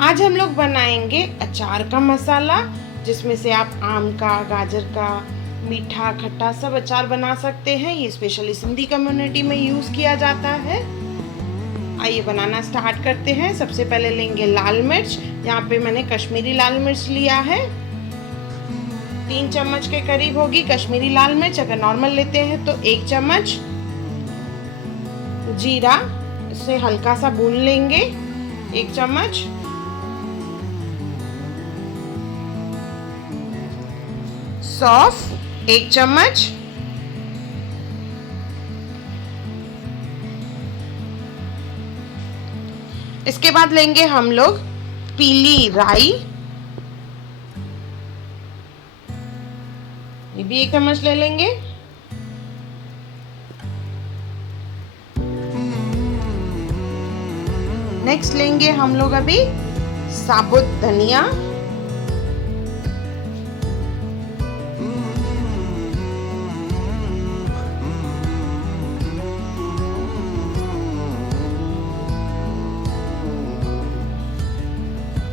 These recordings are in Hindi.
आज हम लोग बनाएंगे अचार का मसाला, जिसमें से आप आम का, गाजर का, मीठा, खट्टा सब अचार बना सकते हैं। ये स्पेशली सिंधी कम्युनिटी में यूज़ किया जाता है। आइए बनाना स्टार्ट करते हैं। सबसे पहले लेंगे लाल मिर्च। यहाँ पे मैंने कश्मीरी लाल मिर्च लिया है। 3 चम्मच के करीब होगी कश्मीरी लाल मिर्च। अगर नॉर्मल लेते हैं तो 1 चम्मच। जीरा, इसे हल्का सा भून लेंगे, 1 चम्मच। सौंफ 1 चम्मच। इसके बाद लेंगे हम लोग पीली राई, ये भी 1 चम्मच ले लेंगे। नेक्स्ट लेंगे हम लोग अभी साबुत धनिया,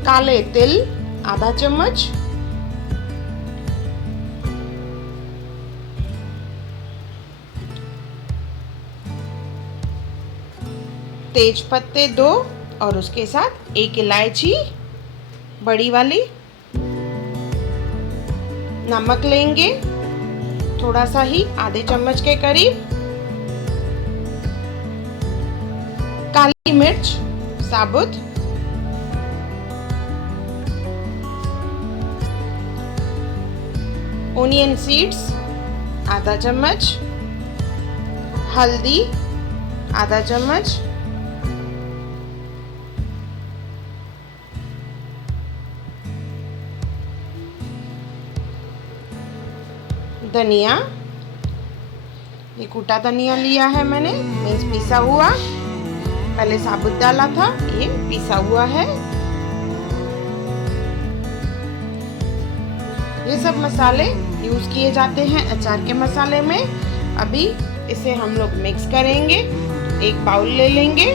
काले तिल आधा चम्मच, तेज पत्ते 2 और उसके साथ 1 इलायची बड़ी वाली। नमक लेंगे थोड़ा सा ही, आधे चम्मच के करीब। काली मिर्च साबुत, ओनियन सीड्स आधा चम्मच, हल्दी आधा चम्मच, धनिया, ये कूटा धनिया लिया है मैंने, मीन्स पिसा हुआ। पहले साबुत डाला था, ये पिसा हुआ है। ये सब मसाले यूज किए जाते हैं अचार के मसाले में। अभी इसे हम लोग मिक्स करेंगे। एक बाउल ले लेंगे,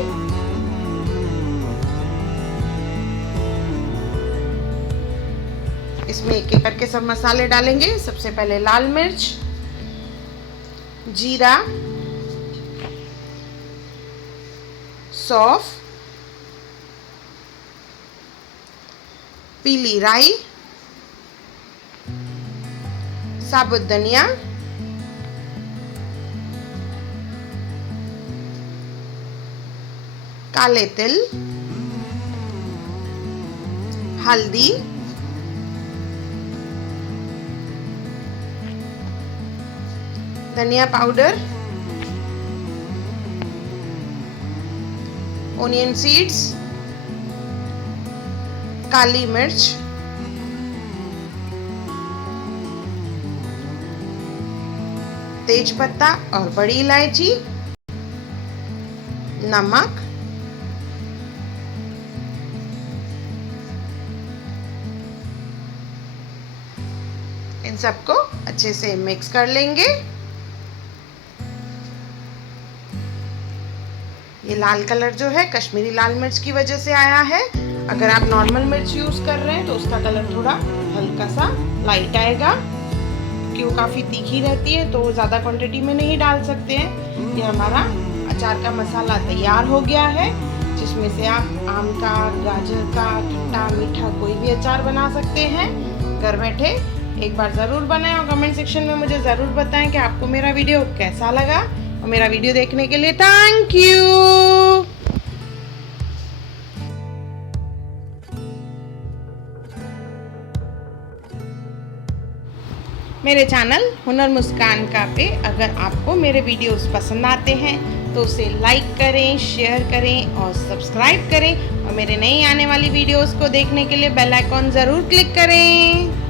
इसमें एक एक करके सब मसाले डालेंगे। सबसे पहले लाल मिर्च, जीरा, सौंफ, पीली राई, साबुत धनिया, काले तिल, हल्दी, धनिया पाउडर, ओनियन सीड्स, काली मिर्च, तेज पत्ता और बड़ी इलायची, नमक, इन सबको अच्छे से मिक्स कर लेंगे। ये लाल कलर जो है कश्मीरी लाल मिर्च की वजह से आया है। अगर आप नॉर्मल मिर्च यूज कर रहे हैं तो उसका कलर थोड़ा हल्का सा लाइट आएगा, क्योंकि वो काफ़ी तीखी रहती है, तो ज़्यादा क्वांटिटी में नहीं डाल सकते हैं। ये हमारा अचार का मसाला तैयार हो गया है, जिसमें से आप आम का, गाजर का, खट्टा, मीठा कोई भी अचार बना सकते हैं घर बैठे। एक बार ज़रूर बनाएं और कमेंट सेक्शन में मुझे ज़रूर बताएं कि आपको मेरा वीडियो कैसा लगा। और मेरा वीडियो देखने के लिए थैंक यू। मेरे चैनल हुनर मुस्कान का पे अगर आपको मेरे वीडियोस पसंद आते हैं तो उसे लाइक करें, शेयर करें और सब्सक्राइब करें। और मेरे नई आने वाली वीडियोस को देखने के लिए बेल आइकॉन ज़रूर क्लिक करें।